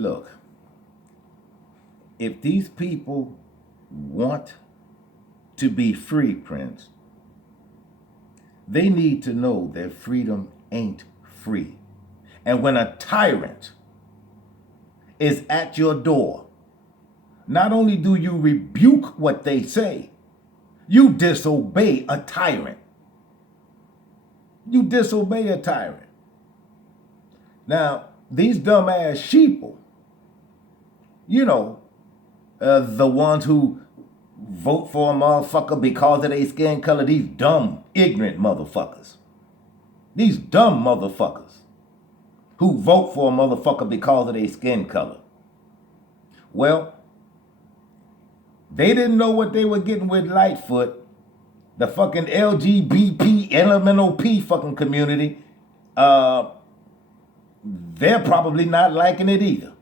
Look, if these people want to be free, Prince, they need to know that freedom ain't free. And when a tyrant is at your door, not only do you rebuke what they say, you disobey a tyrant. You disobey a tyrant. Now, these dumbass sheeple, the ones who vote for a motherfucker because of their skin color, these dumb, ignorant motherfuckers. These dumb motherfuckers who vote for a motherfucker because of their skin color. Well, they didn't know what they were getting with Lightfoot, the fucking LGBT, elemental P fucking community. They're probably not liking it either.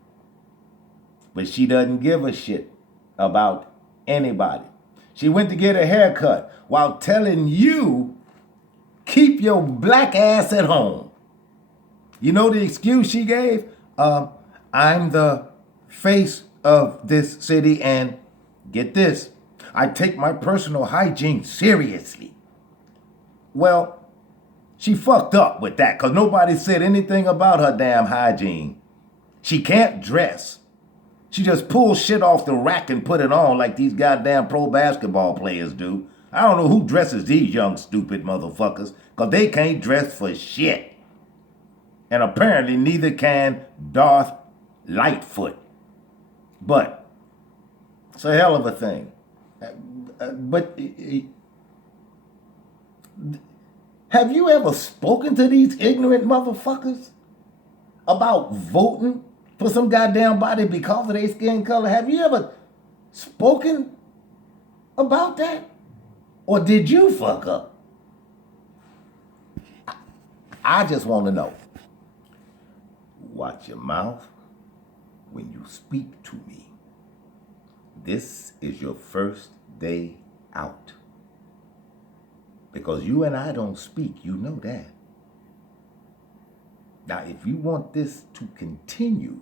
But she doesn't give a shit about anybody. She went to get a haircut while telling you, keep your black ass at home. You know the excuse she gave? I'm the face of this city and get this, I take my personal hygiene seriously. Well, she fucked up with that because nobody said anything about her damn hygiene. She can't dress. She just pulls shit off the rack and put it on like these goddamn pro basketball players do. I don't know who dresses these young stupid motherfuckers because they can't dress for shit. And apparently neither can Darth Lightfoot. But it's a hell of a thing. But have you ever spoken to these ignorant motherfuckers about voting for some goddamn body because of their skin color? Have you ever spoken about that? Or did you fuck up? I just want to know. Watch your mouth when you speak to me. This is your first day out. Because you and I don't speak, you know that. Now, if you want this to continue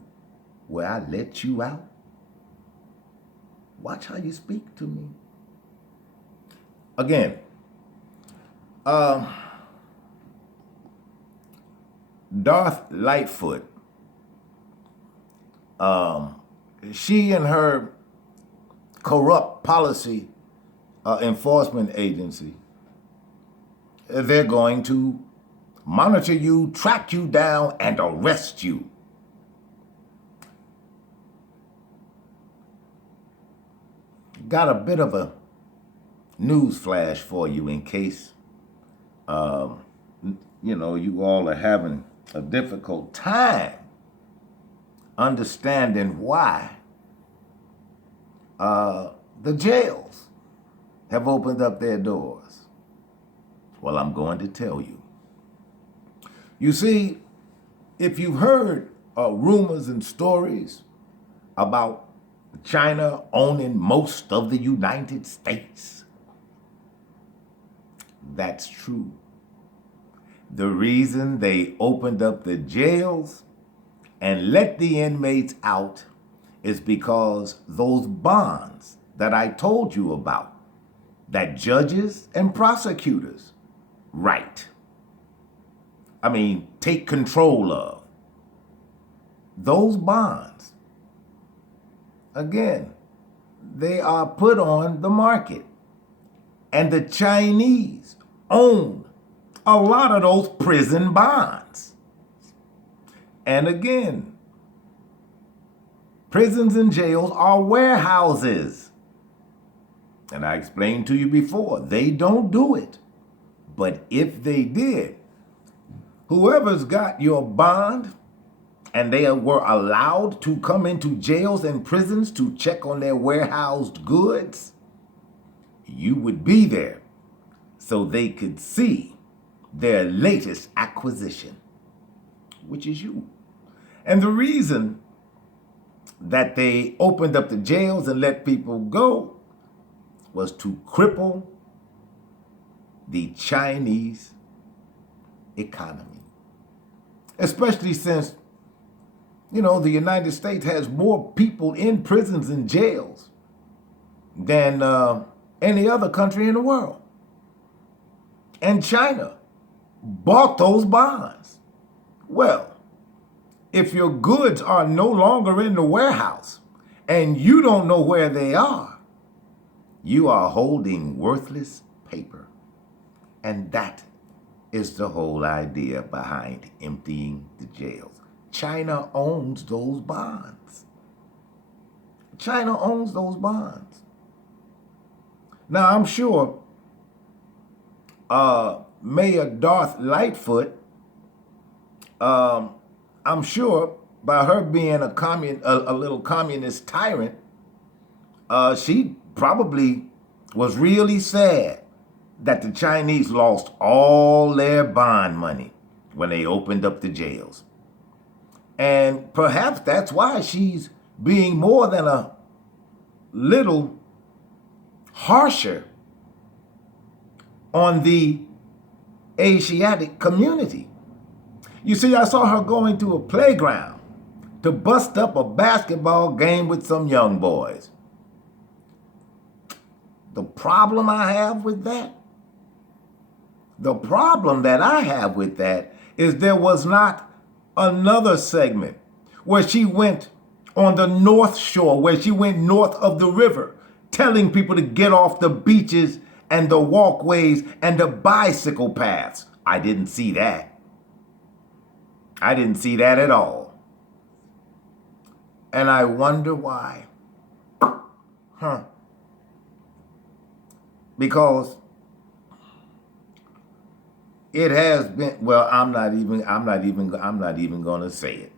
where I let you out, watch how you speak to me. Again, Darth Lightfoot, she and her corrupt policy enforcement agency, they're going to monitor you, track you down, and arrest you. Got a bit of a news flash for you in case, you all are having a difficult time understanding why the jails have opened up their doors. Well, I'm going to tell you. You see, if you've heard rumors and stories about China owning most of the United States, that's true. The reason they opened up the jails and let the inmates out is because those bonds that I told you about, that judges and prosecutors take control of. Those bonds, again, they are put on the market. And the Chinese own a lot of those prison bonds. And again, prisons and jails are warehouses. And I explained to you before, they don't do it. But if they did, whoever's got your bond and they were allowed to come into jails and prisons to check on their warehoused goods, you would be there so they could see their latest acquisition, which is you. And the reason that they opened up the jails and let people go was to cripple the Chinese economy. Especially since You know, the United States has more people in prisons and jails than any other country in the world. And China bought those bonds. Well, if your goods are no longer in the warehouse and you don't know where they are, you are holding worthless paper. And that is the whole idea behind emptying the jails. China owns those bonds. China owns those bonds. Now, I'm sure Mayor Darth Lightfoot, I'm sure by her being a little communist tyrant, she probably was really sad that the Chinese lost all their bond money when they opened up the jails. And perhaps that's why she's being more than a little harsher on the Asiatic community. You see, I saw her going to a playground to bust up a basketball game with some young boys. The problem I have with that, the problem that I have with that is there was not another segment where she went on the North Shore, where she went north of the river, telling people to get off the beaches and the walkways and the bicycle paths. I didn't see that. I didn't see that at all. And I wonder why. Because it has been, well, I'm not even gonna say it.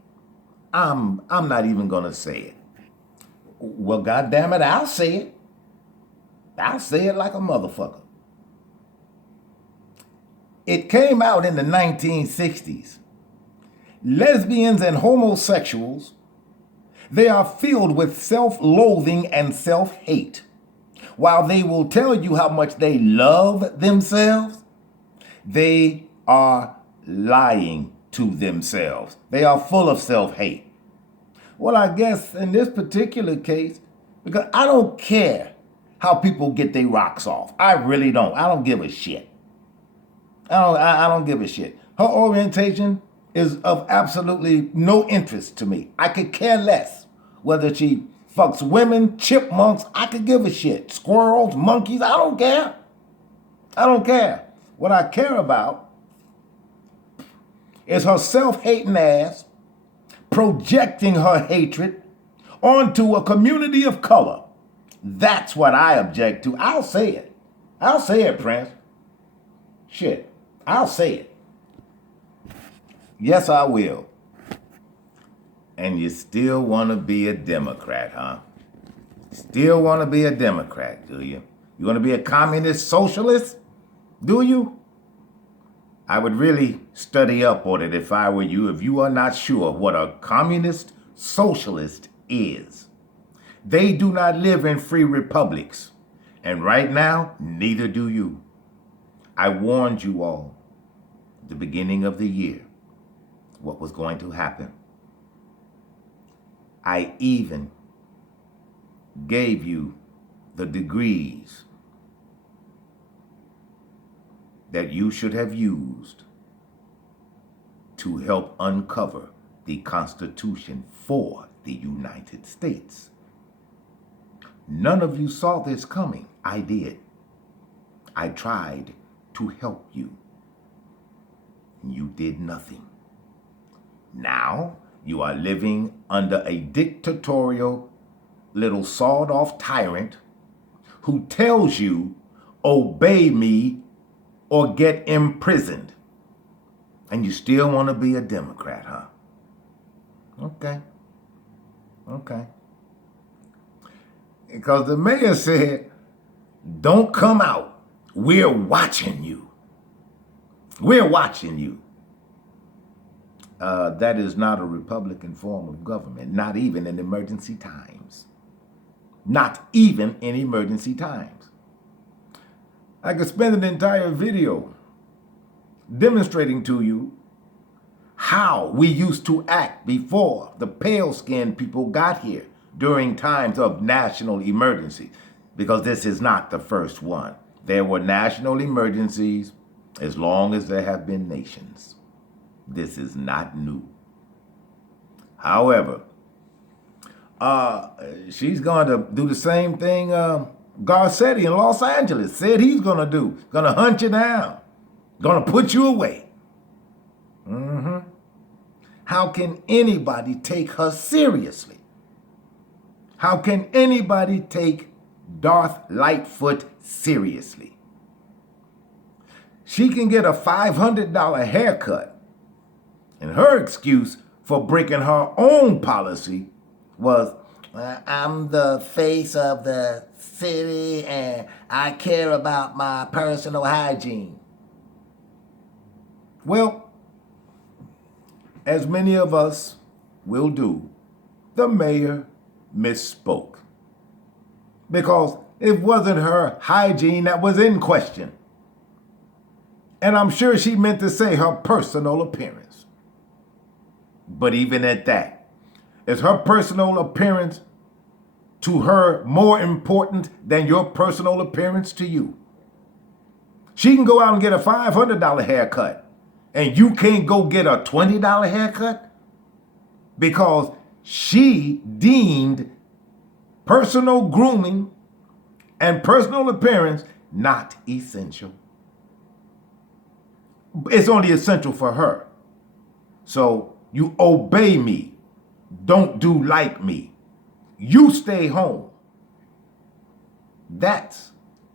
I'm not even gonna say it. Well, goddamn it, I'll say it. I'll say it like a motherfucker. It came out in the 1960s. Lesbians and homosexuals, they are filled with self-loathing and self-hate. While they will tell you how much they love themselves, they are lying to themselves. They are full of self-hate. Well, I guess in this particular case, because I don't care how people get their rocks off. I really don't. I don't give a shit. I don't give a shit. Her orientation is of absolutely no interest to me. I could care less whether she fucks women, chipmunks. I could give a shit. Squirrels, monkeys. I don't care. I don't care. What I care about is her self-hating ass projecting her hatred onto a community of color. That's what I object to. I'll say it. I'll say it, Prince. Shit. I'll say it. Yes, I will. And you still want to be a Democrat, huh? Still want to be a Democrat, do you? You want to be a communist socialist? Do you? I would really study up on it if I were you, if you are not sure what a communist socialist is. They do not live in free republics. And right now, neither do you. I warned you all at the beginning of the year what was going to happen. I even gave you the degrees that you should have used to help uncover the Constitution for the United States. None of you saw this coming. I did. I tried to help you. You did nothing. Now you are living under a dictatorial little sawed-off tyrant who tells you, obey me or get imprisoned. And you still want to be a Democrat, huh? Okay. Okay. Because the mayor said, don't come out. We're watching you. We're watching you. That is not a Republican form of government, not even in emergency times. Not even in emergency times. I could spend an entire video demonstrating to you how we used to act before the pale-skinned people got here during times of national emergency, because this is not the first one. There were national emergencies as long as there have been nations. This is not new. However, she's going to do the same thing Garcetti in Los Angeles said he's going to do. Going to hunt you down. Going to put you away. How can anybody take her seriously? How can anybody take Darth Lightfoot seriously? She can get a $500 haircut, and her excuse for breaking her own policy was, I'm the face of the city and I care about my personal hygiene. Well, as many of us will do, the mayor misspoke. Because it wasn't her hygiene that was in question. And I'm sure she meant to say her personal appearance. But even at that, is her personal appearance to her more important than your personal appearance to you? She can go out and get a $500 haircut, and you can't go get a $20 haircut? Because she deemed personal grooming and personal appearance not essential. It's only essential for her. So you obey me. Don't do like me. You stay home. That's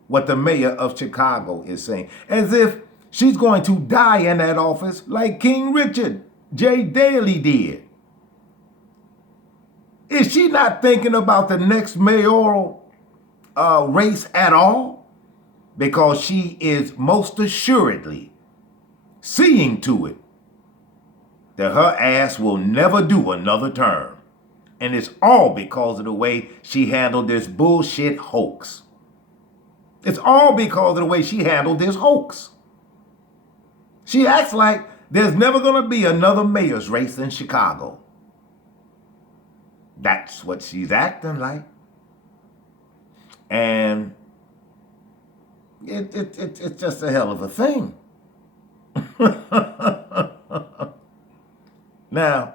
what the mayor of Chicago is saying. As if she's going to die in that office like King Richard J. Daley did. Is she not thinking about the next mayoral race at all? Because she is most assuredly seeing to it that her ass will never do another term. And it's all because of the way she handled this bullshit hoax. It's all because of the way she handled this hoax. She acts like there's never going to be another mayor's race in Chicago. That's what she's acting like. And it's just a hell of a thing. Now,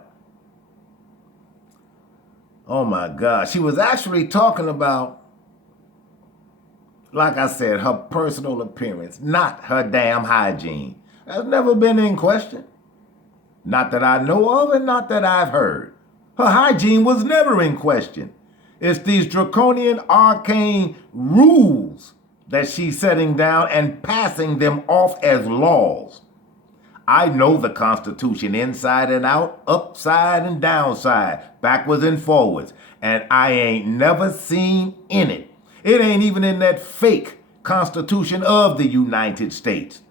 oh my God, she was actually talking about, like I said, her personal appearance, not her damn hygiene. That's never been in question. Not that I know of and not that I've heard. Her hygiene was never in question. It's these draconian, arcane rules that she's setting down and passing them off as laws. I know the Constitution inside and out, upside and downside, backwards and forwards, and I ain't never seen in it. It ain't even in that fake Constitution of the United States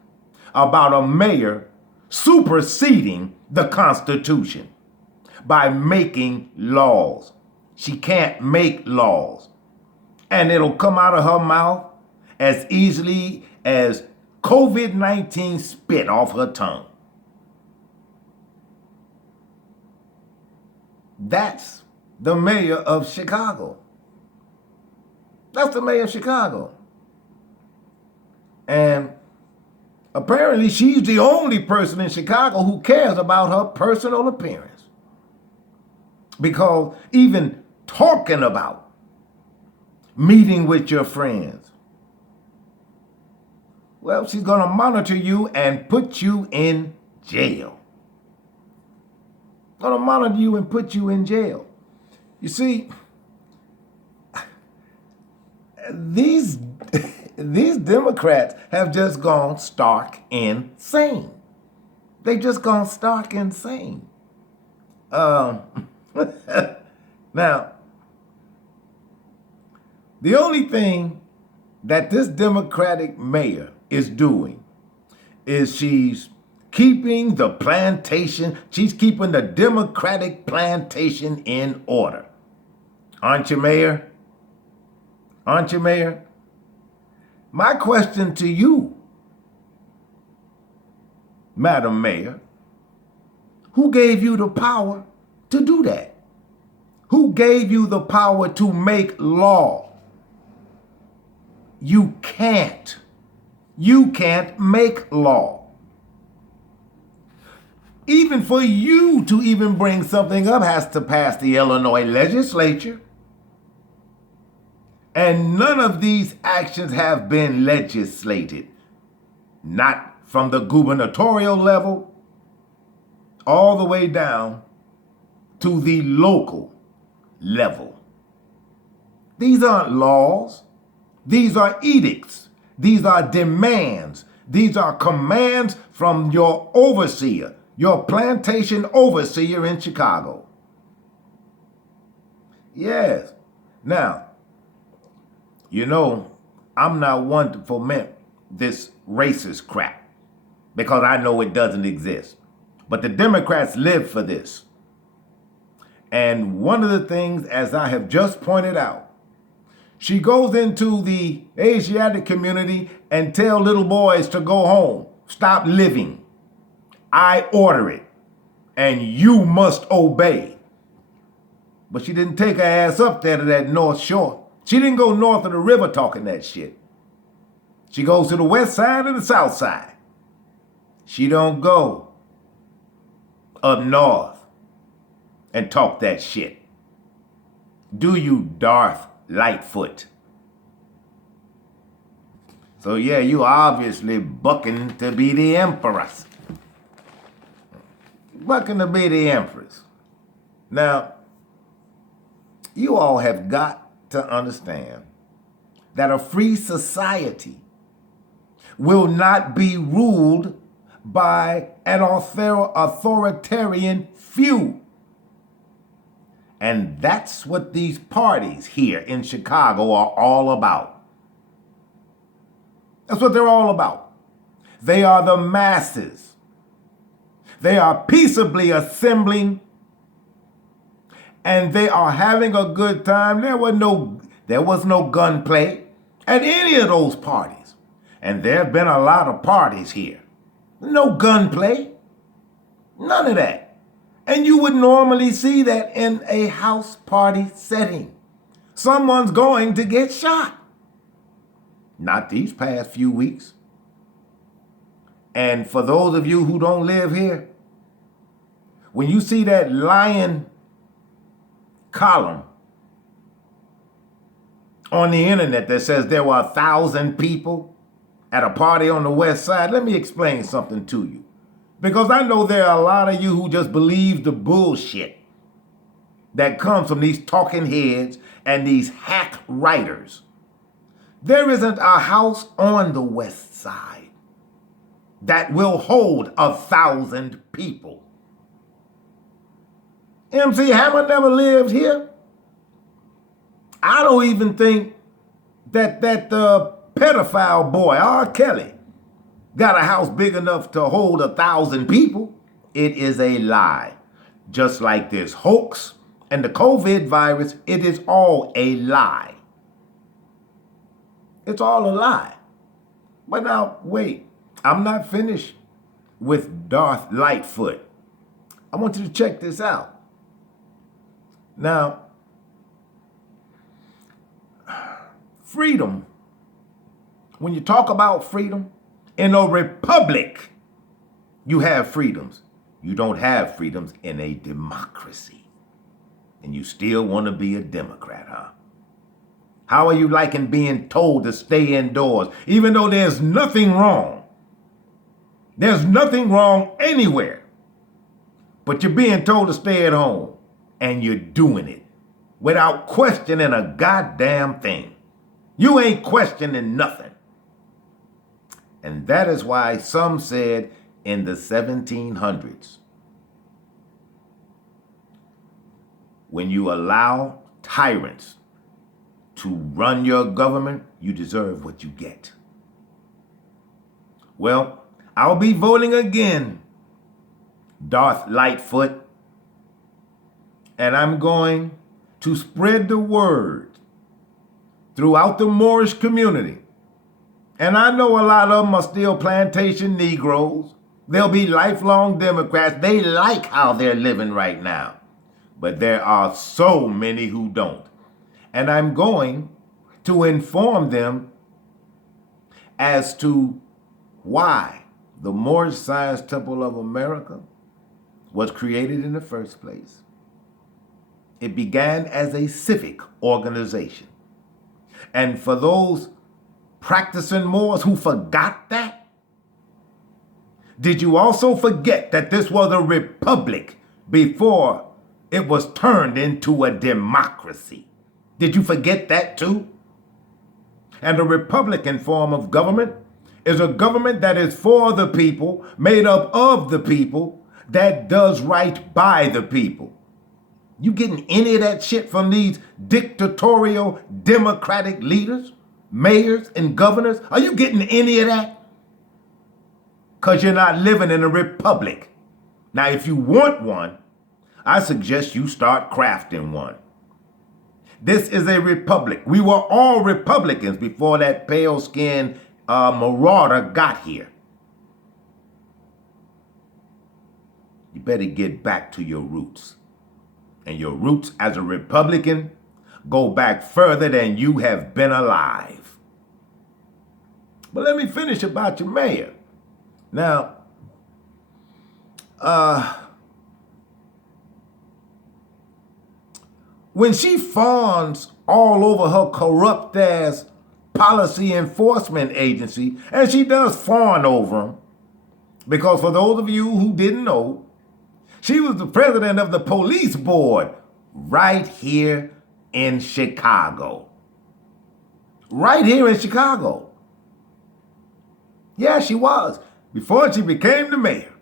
about a mayor superseding the Constitution by making laws. She can't make laws. And it'll come out of her mouth as easily as COVID-19 spit off her tongue. That's the mayor of Chicago. That's the mayor of Chicago. And apparently she's the only person in Chicago who cares about her personal appearance. Because even talking about meeting with your friends, well, she's going to monitor you and put you in jail. Going to monitor you and put you in jail. You see, these Democrats have just gone stark insane. They just gone stark insane. Now, the only thing that this Democratic mayor is doing is she's keeping the plantation, she's keeping the Democratic plantation in order. Aren't you, Mayor? Aren't you, Mayor? My question to you, Madam Mayor, Who gave you the power to do that? Who gave you the power to make law? You can't. You can't make law. Even for you to even bring something up has to pass the Illinois legislature. And none of these actions have been legislated. Not from the gubernatorial level all the way down to the local level. These aren't laws. These are edicts. These are demands. These are commands from your overseer, your plantation overseer in Chicago. Yes. Now, you know, I'm not one to foment this racist crap because I know it doesn't exist. But the Democrats live for this. And one of the things, as I have just pointed out, she goes into the Asiatic community and tell little boys to go home, stop living. I order it, and you must obey. But she didn't take her ass up there to that North Shore. She didn't go north of the river talking that shit. She goes to the west side and the south side. She don't go up north and talk that shit. Do you, Darth Lightfoot? So yeah, you obviously bucking to be the Empress. Bucking to be the Empress. Now, you all have got to understand that a free society will not be ruled by an authoritarian few. And that's what these parties here in Chicago are all about. That's what they're all about. They are the masses. They are peaceably assembling, and they are having a good time. There was no gunplay at any of those parties. And there have been a lot of parties here. No gunplay. None of that. And you would normally see that in a house party setting. Someone's going to get shot. Not these past few weeks. And for those of you who don't live here, when you see that lion column on the internet that says there were 1,000 people at a party on the west side, let me explain something to you. Because I know there are a lot of you who just believe the bullshit that comes from these talking heads and these hack writers. There isn't a house on the west side that will hold 1,000 people. MC Hammer never lived here. I don't even think that pedophile boy, R. Kelly, got a house big enough to hold 1,000 people. It is a lie. Just like this hoax and the COVID virus, it is all a lie. It's all a lie. But now, wait, I'm not finished with Darth Lightfoot. I want you to check this out. Now, freedom, when you talk about freedom, in a republic, you have freedoms. You don't have freedoms in a democracy. And you still want to be a Democrat, huh? How are you liking being told to stay indoors, even though there's nothing wrong? There's nothing wrong anywhere. But you're being told to stay at home, and you're doing it without questioning a goddamn thing. You ain't questioning nothing. And that is why some said in the 1700s, when you allow tyrants to run your government, you deserve what you get. Well, I'll be voting again, Darth Lightfoot, and I'm going to spread the word throughout the Moorish community. And I know a lot of them are still plantation Negroes, They'll be lifelong Democrats. They like how they're living right now. But there are so many who don't. And I'm going to inform them as to why the Moorish Science Temple of America was created in the first place. It began as a civic organization. And for those practicing Moors who forgot that, did you also forget that this was a republic before it was turned into a democracy? Did you forget that too? And a republican form of government is a government that is for the people, made up of the people, that does right by the people. You getting any of that shit from these dictatorial democratic leaders, mayors and governors? Are you getting any of that? Because you're not living in a republic. Now, if you want one, I suggest you start crafting one. This is a republic. We were all Republicans before that pale-skinned marauder got here. You better get back to your roots. And your roots as a Republican go back further than you have been alive. But let me finish about your mayor. Now, when she fawns all over her corrupt-ass policy enforcement agency, and she does fawn over them, because for those of you who didn't know, she was the president of the police board right here in Chicago. Right here in Chicago. Yeah, she was, before she became the mayor.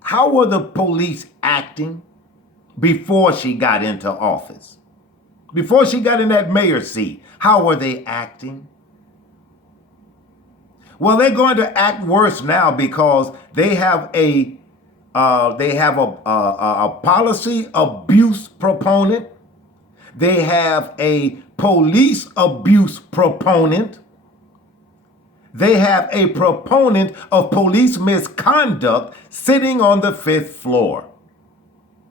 How were the police acting before she got into office? Before she got in that mayor's seat, how were they acting? Well, they're going to act worse now because they have a policy abuse proponent. They have a police abuse proponent. They have a proponent of police misconduct sitting on the 5th floor.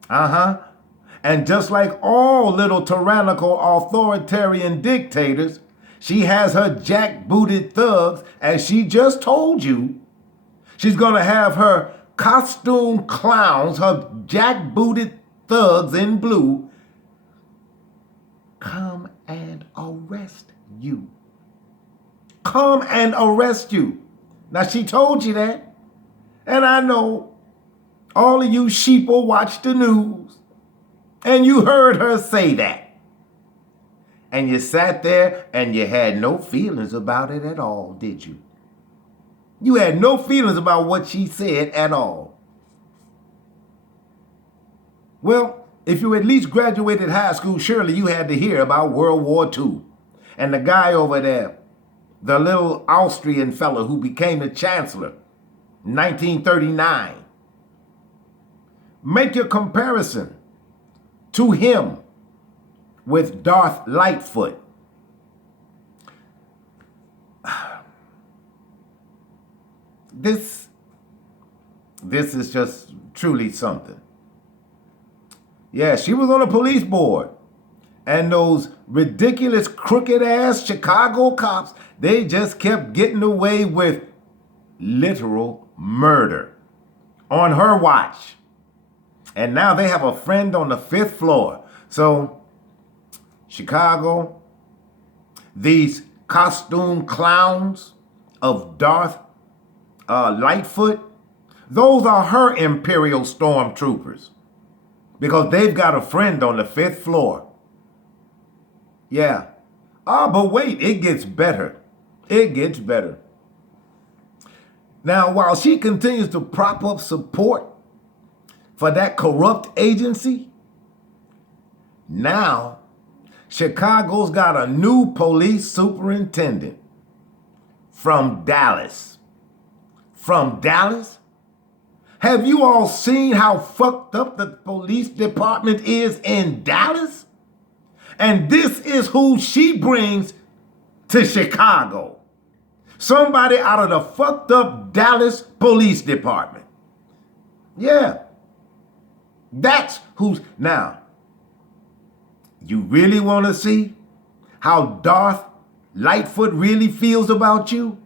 And just like all little tyrannical authoritarian dictators, she has her jackbooted thugs, as she just told you. She's going to have her costume clowns, her jackbooted thugs in blue, come and arrest you. Come and arrest you. Now, she told you that. And I know all of you sheeple watch the news. And you heard her say that. And you sat there and you had no feelings about it at all, did you? You had no feelings about what she said at all. Well, if you at least graduated high school, surely you had to hear about World War II. And the guy over there, the little Austrian fellow who became the chancellor in 1939. Make your comparison to him with Darth Lightfoot. This is just truly something. Yeah, she was on a police board. And those ridiculous, crooked-ass Chicago cops, they just kept getting away with literal murder on her watch. And now they have a friend on the 5th floor. So, Chicago, these costume clowns of Darth Lightfoot, those are her imperial stormtroopers. Because they've got a friend on the 5th floor. Yeah. But wait, it gets better. It gets better. Now, while she continues to prop up support for that corrupt agency, now Chicago's got a new police superintendent from Dallas. From Dallas? Have you all seen how fucked up the police department is in Dallas? And this is who she brings to Chicago. Somebody out of the fucked up Dallas Police Department. Yeah. That's who's... Now, you really want to see how Darth Lightfoot really feels about you?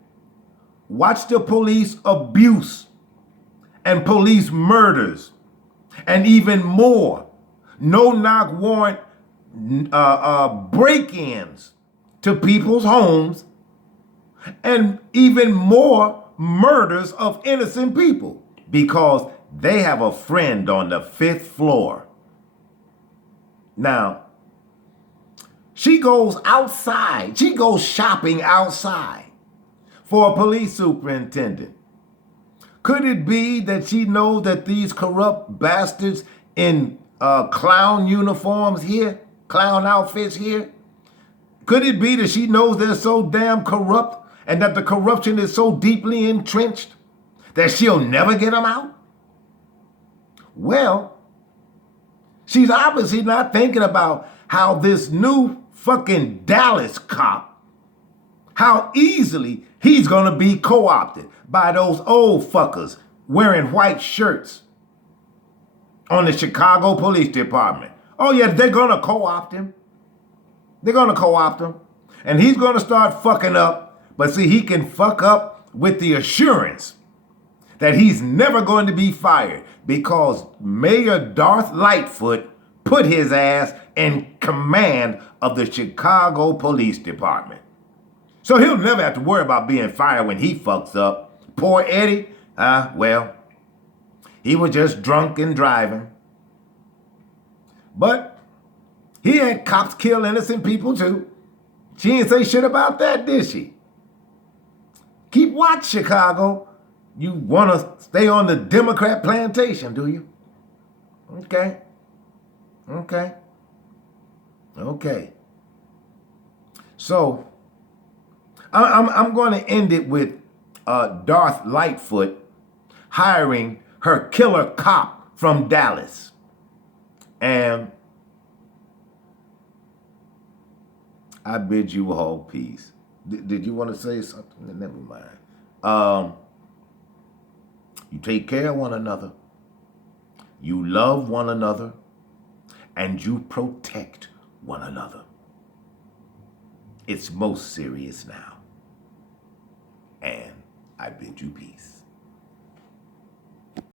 Watch the police abuse and police murders and even more no-knock warrant break-ins to people's homes and even more murders of innocent people because they have a friend on the 5th floor. Now, she goes outside. She goes shopping outside for a police superintendent. Could it be that she knows that these corrupt bastards in clown uniforms here, clown outfits here? Could it be that she knows they're so damn corrupt and that the corruption is so deeply entrenched that she'll never get them out? Well, she's obviously not thinking about how this new fucking Dallas cop, how easily he's going to be co-opted by those old fuckers wearing white shirts on the Chicago Police Department. Oh yeah, they're going to co-opt him. They're going to co-opt him. And he's going to start fucking up. But see, he can fuck up with the assurance that he's never going to be fired because Mayor Darth Lightfoot put his ass in command of the Chicago Police Department. So he'll never have to worry about being fired when he fucks up. Poor Eddie, well, he was just drunk and driving. But he had cops kill innocent people too. She didn't say shit about that, did she? Keep watch, Chicago. You want to stay on the Democrat plantation, do you? Okay. So, I'm going to end it with Darth Lightfoot hiring her killer cop from Dallas. And I bid you all peace. Did you want to say something? Never mind. You take care of one another. You love one another. And you protect one another. It's most serious now. And I bid you peace.